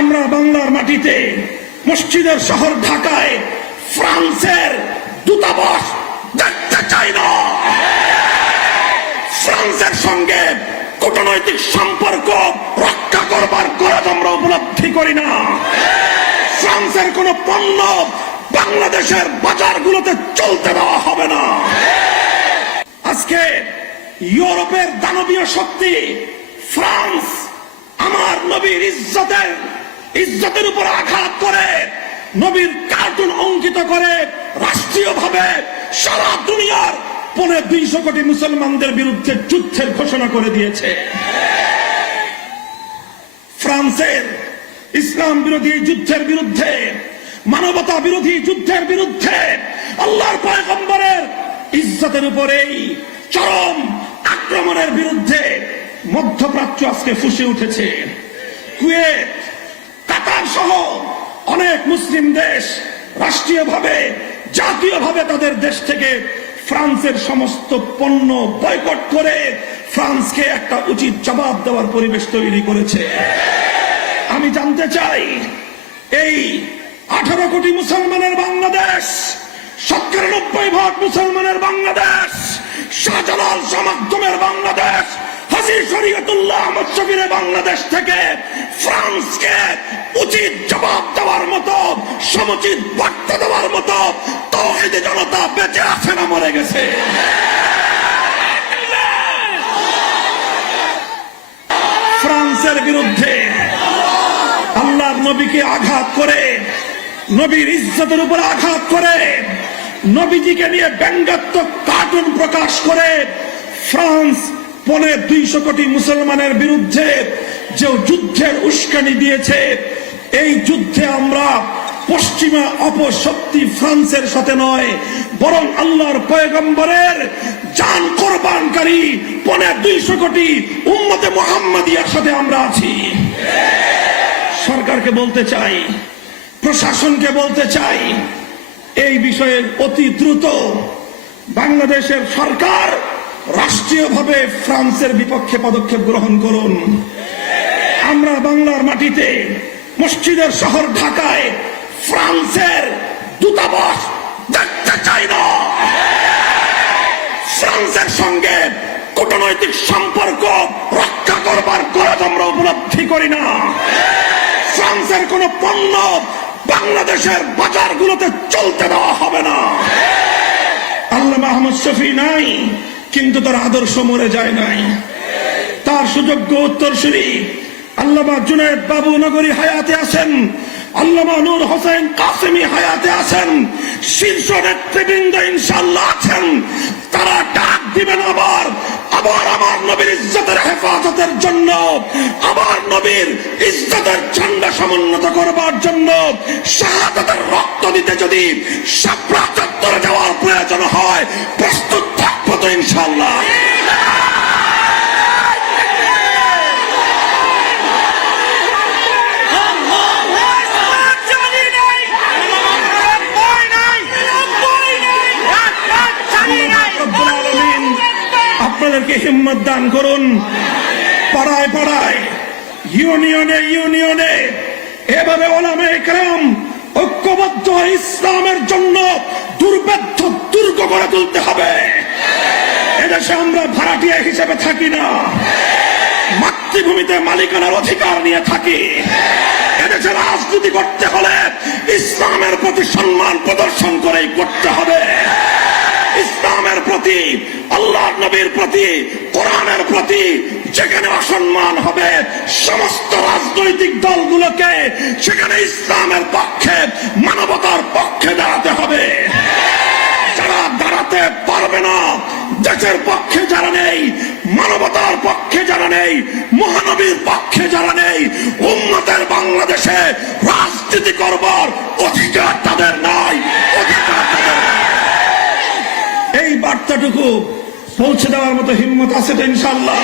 আমরা বাংলার মাটিতে মসজিদের শহর ঢাকায় ফ্রান্সের দূতাবাস দেখতে চাই না। ফ্রান্সের সঙ্গে কূটনৈতিক সম্পর্ক রক্ষা করবার গরজ আমরা উপলব্ধি করি না। ফ্রান্সের কোন পণ্য বাংলাদেশের বাজারগুলোতে চলতে দেওয়া হবে না। আজকে ইউরোপের দানবীয় শক্তি ফ্রান্স আমার নবীর ইজ্জতের উপর আঘাত করে, নবীর কার্টুন অঙ্কিত করে রাষ্ট্রীয়ভাবে সারা দুনিয়ার 250 কোটি মুসলমানদের বিরুদ্ধে যুদ্ধের ঘোষণা করে দিয়েছে। ফ্রান্সের ইসলাম বিরোধী যুদ্ধের বিরুদ্ধে, মানবতা বিরোধী যুদ্ধের বিরুদ্ধে, আল্লাহর পয়গম্বরের ইজ্জতের উপরেই চরম আক্রমণের বিরুদ্ধে মধ্যপ্রাচ্য আজকে ফুঁসে উঠেছে। কুয়েত, কাতার সহ অনেক মুসলিম দেশ রাষ্ট্রীয়ভাবে, জাতীয়ভাবে তাদের দেশ থেকে ফ্রান্সের সমস্ত পণ্য বয়কট করে ফ্রান্সকে একটা উচিত জবাব দেওয়ার পরিবেশ তৈরি করেছে। আমি জানতে চাই, এই 18 কোটি মুসলমানের বাংলাদেশ, 97% মুসলমানের বাংলাদেশ, শাহজালাল সমাগমের বাংলাদেশ, হাজী শরীয়তুল্লাহ আহমদ শফীর বাংলাদেশ থেকে ফ্রান্সকে উচিত জবাব দেওয়ার মতো, সমুচিত বার্তা দেওয়ার মতো তাওহীদি জনতা বেঁচে আছে না মরে গেছে? ফ্রান্সের বিরুদ্ধে আল্লাহর নবীকে আঘাত করে, নবীর ইজ্জতের উপর আঘাত করে, নবীজিকে নিয়ে ব্যঙ্গাত্মক কার্টুন প্রকাশ করে ফ্রান্স 250 কোটি মুসলমানের বিরুদ্ধে যে যুদ্ধের উস্কানি দিয়েছে, এই যুদ্ধে আমরা পশ্চিমা অপশক্তি ফ্রান্সের সাথে নয়, বরং আল্লাহর পয়গম্বরের জান কোরবানকারী 250 কোটি উম্মতে মুহাম্মাদিয়ার সাথে আমরা আছি। সরকারকে বলতে চাই, প্রশাসনকে বলতে চাই, এই বিষয়ে অতি দ্রুত বাংলাদেশের সরকার রাষ্ট্রীয়ভাবে ফ্রান্সের বিপক্ষে পদক্ষেপ গ্রহণ করুন। আমরা বাংলার মাটিতে মসজিদের শহর ঢাকায় ফ্রান্সের দূতাবাস দেখতে চাই না। ফ্রান্সের সঙ্গে কূটনৈতিক সম্পর্ক রক্ষা করবার গরজ আমরা উপলব্ধি করি না। ফ্রান্সের কোন পণ্য বাংলাদেশের বাজারগুলোতে চলতে দেওয়া হবে না। আল্লামা আহমদ শফী নাই, কিন্তু তার আদর্শ মরে যায় নাই। তার সুযোগ্য উত্তরসূরি আল্লামা জুনায়েদ বাবু নগরী হায়াতে আছেন, আল্লামা নূর হোসেন কাসেমি হায়াতে আছেন, শীর্ষ নেতৃবৃন্দ ইনশাআল্লাহ আছেন। তারা ডাক দিবেন আবার আমার নবীর ইজ্জতের হেফাজতের জন্য, আমার নবীর ইজ্জতের ঝান্ডা সমুন্নত করবার জন্য, শাহাদাতের রক্ত দিতে যদি শাপলা চত্বরে যাওয়ার প্রয়োজন হয়, প্রস্তুত থাকবো তো ইনশাআল্লাহ। আপনাদেরকে হিম্মত দান করুন। পাড়ায় পাড়ায়, ইউনিয়নে ইউনিয়নে এভাবে ওলামায়ে কেরাম ঐক্যবদ্ধ ইসলামের জন্য দুর্ভেদ্য দুর্গ গড়ে তুলতে হবে। এদেশে আমরা ভাড়াটিয়া হিসেবে থাকি না, মাতৃভূমিতে মালিকানার অধিকার নিয়ে থাকি। এদেশে রাজনীতি করতে হলে ইসলামের প্রতি সম্মান প্রদর্শন করেই করতে হবে। ইসলামের প্রতি, আল্লাহর নবীর প্রতি, কোরআনের প্রতি যেখানে অসম্মান হবে, সমস্ত রাজনৈতিক দলগুলোকে সেখানে ইসলামের পক্ষে, মানবতার পক্ষে দাঁড়াতে হবে। যারা দাঁড়াতে পারবে না, দেশের পক্ষে যারা নেই, মানবতার পক্ষে যারা নেই, মহানবীর পক্ষে যারা নেই, উম্মতের বাংলাদেশে রাজনীতি করবার অধিকার তাদের নাই, অধিকার তাদের নাই। এই বার্তাটুকু পৌঁছে দেওয়ার মতো হিম্মত আছে তো ইনশাআল্লাহ?